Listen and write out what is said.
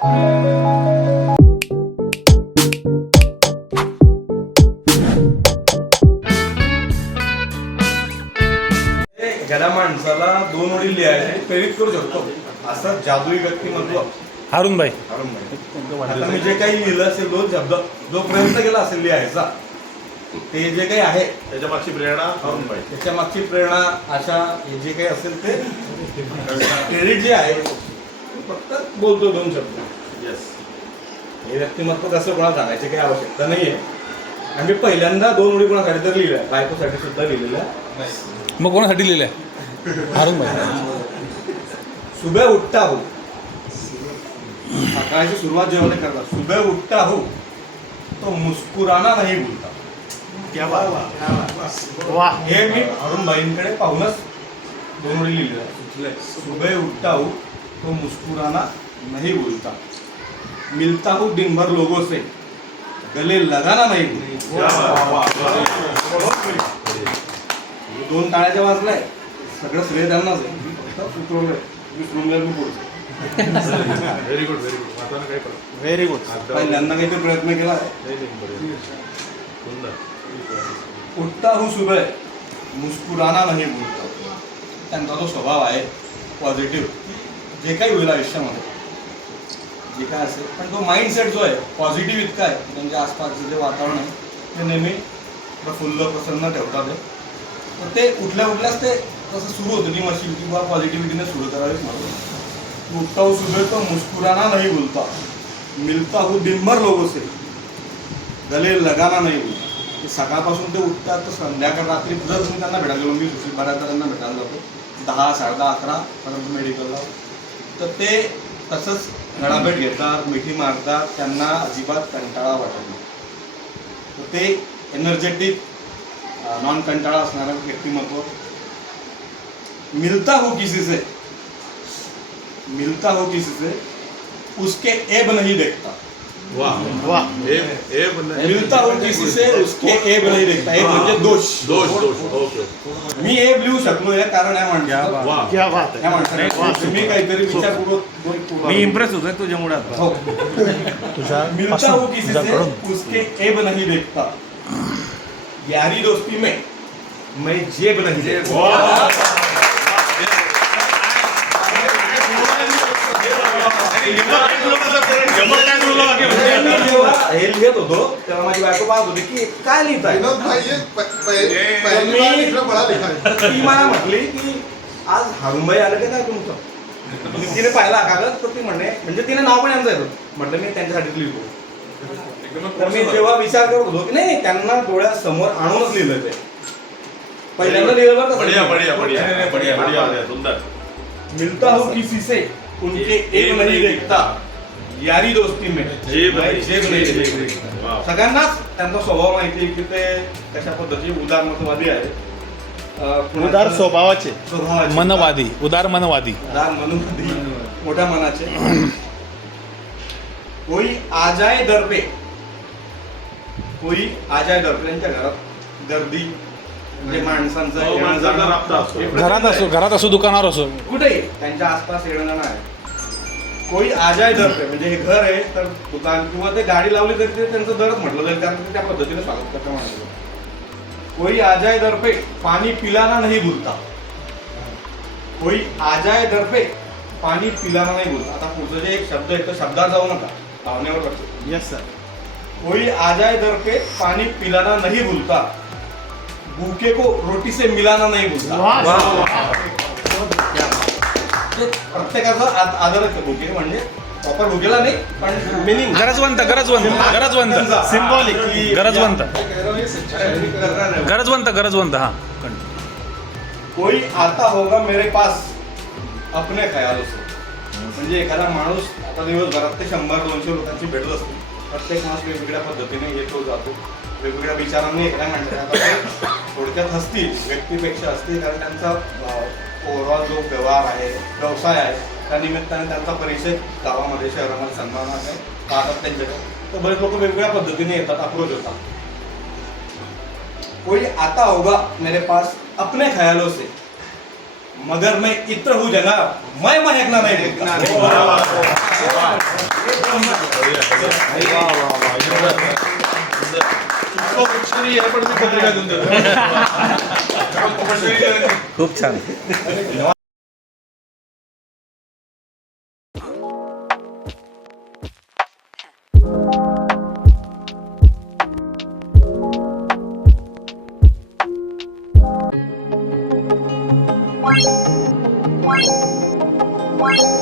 ज्याला माणसाला 2 ओळी लिहायचे प्रेरित करू शकतो असं जादुई व्यक्तिमत्व हारून भाई. आता मी जे काही लिहिलं असेल 2 शब्द जो प्रयत्न केला असेल लिहायचा ते जे काही आहे त्याच्या मागची प्रेरणा हारून भाई. त्याच्या मागची प्रेरणा आशा हे जे काही असेल ते क्रेडिट जे आहे फक्त बोलतो 2 शब्द. येस. हे व्यक्तिमत्व कसं कोणाला सांगायची काही आवश्यकता नाहीये. आणि मी पहिल्यांदा 2 ओळी कोणासाठी तर लिहिल्या बायकोसाठी सुद्धा लिहिलेल्या. मग कोणासाठी लिहिलंय? हारून भाई. सुबह उठता हो सकाळची सुरुवात जेव्हा ते करतात सुबह उठता हो तो मुस्कुराना नाही बोलता. क्या बात. वाह. हे मी अरुणबाईंकडे पाहूनच 2 ओळी लिहिलेल्या सुचले. सुबह उठता हो तो मुस्कुराना नहीं बोलता. मिलता हूँ दिन भर लोगों से गले लगाना नहीं बोलता. 2 टाळ्याच्या वाजलाय सगळं श्रेय त्यांनाच आहे. फक्त उतरवलंय विसरून गेलं मी पुढचं. Very good very good. आता काय पडलं. Very good. पहिल्यांदा काहीतरी प्रयत्न केला आहे. सुंदर. उठता हूँ सुबह मुस्कुराना नहीं बोलता. त्यांचा जो स्वभाव आहे पॉझिटिव्ह जे काही होईल आयुष्यामध्ये जे काय असेल पण तो माइंडसेट जो आहे पॉझिटिव्ह इतका आहे म्हणजे आसपासचं जे वातावरण आहे ते नेहमी प्रफुल्ल प्रसन्न ठेवतात आहे. तर ते उठल्याच ते कसं सुरू होतं की मशीन किंवा पॉझिटिव्हिटीने सुरू करावीच म्हणून. उठता हूँ सुबह तो मुस्कुराना नहीं बोलता. मिलता हूँ दिन भर लोगों से गले लगाना नहीं बोलता. सकाळपासून ते उठतात तर संध्याकाळ रात्री जर तुम्ही त्यांना भेटायला गेलो मी बऱ्याचदा त्यांना भेटायला जातो 10, 10:30, 11 पर्यंत मेडिकलला तर ते तसंच गळाभेट घेतात मिठी मारतात त्यांना अजिबात कंटाळा वाटत नाही. तर ते एनर्जेटिक नॉन कंटाळा असणारं व्यक्तिमत्व. मिलता हो किसी से उसके ऐब नहीं देखता. वाह वाह. मिलता हो किसी से उसके ऐब नहीं देखता. ऐब म्हणजे दोष. दोष ओके. मी ऐब लिहू शकलो या कारण या माणसाचं वाह. क्या बात या माणसाने मी काहीतरी विचारपूर्वक मी इम्प्रेस होतोय तुझ्यामुळे आता. हो. मिलता हो किसी से उसके ऐब नहीं देखता. यारी दोस्ती में मैं जेब नहीं देखता. हे लिहित होतो तेव्हा माझी बायको पाहत होती की काय लिहिताय. ती मला म्हटली की आज हारुंबाई आलं की काय तुमचं. तिने पाहिला कागद तर ती म्हणजे तिने नाव पण यांचं येतं. म्हटलं मी त्यांच्यासाठीच लिहितो. तर मी जेव्हा विचार करत होतो की नाही त्यांना डोळ्यासमोर आणूनच लिहिलं ते पहिल्यांदा लिहिलं बरं. सुंदर. मिलता हूँ किसी से उनके ऐब नहीं देखता. यारी दोस्ती में जेब नहीं देखता. सगळ्यांनाच त्यांचा स्वभाव माहिती की ते कशा पद्धतीचे उदारमतवादी आहे. उदार स्वभावाचे मनवादी. उदार मनवादी. उदार मनवादी मोठ्या मनाचे. कोई आ जाए दर पे त्यांच्या घरात गर्दी म्हणजे माणसांचं घरात असो दुकानावर असो कुठेही त्यांच्या आसपास येणं जाणं आहे. कोई आ जाए दर पे म्हणजे हे घर आहे तर दुकान किंवा ते गाडी लावली तरी ते त्यांचं दरच म्हटलं जाईल कारण त्या पद्धतीने स्वागत करता म्हणायचं. कोई आ जाए दर पे पाणी पिलाना नहीं भूलता. कोई आ जाए दर पे पाणी पिलाना नहीं भूलता. आता पुढचं जे एक शब्द आहे तो शब्दात जाऊ नका पाहुण्यावर लक्ष. Yes sir. कोई आ जाए दर पे पानी पिलाना नहीं भूलता. भूखे को रोटी से मिलाना नहीं भूलता. प्रत्येकाचा आदर भूके म्हणजे प्रॉपर भूकेला नाही पण मिनिंग गरजवंत सिम्बॉलिक गरजवंत. हा. कोई आता होगा मेरे पास अपने ख्यालों से. म्हणजे एखादा माणूस आता दिवसभरात ते 100-200 लोकांची भेटत असते. प्रत्येक माणूस वेगवेगळ्या पद्धतीने येतो जातो वेगवेगळ्या विचारांनी एका माणसाला थोडक्यात असतील व्यक्तीपेक्षा असतील कारण त्यांचा ओव्हरऑल जो व्यवहार आहे व्यवसाय आहे त्या निमित्ताने त्यांचा परिचय गावामध्ये शहरामध्ये सन्मानात आहे पाहतात त्यांच्याकडे. तर बरेच लोक वेगवेगळ्या पद्धतीने येतात अप्रोच होतात. कोई आता होगा मेरे पास अपने ख्यालों से मगर मैं इत्र हूँ जनाब, मैं महकना नहीं भूलता. पुष्पगुच्छनी आहे पण मी पत्रिका देऊन देतो. खूप छान. What?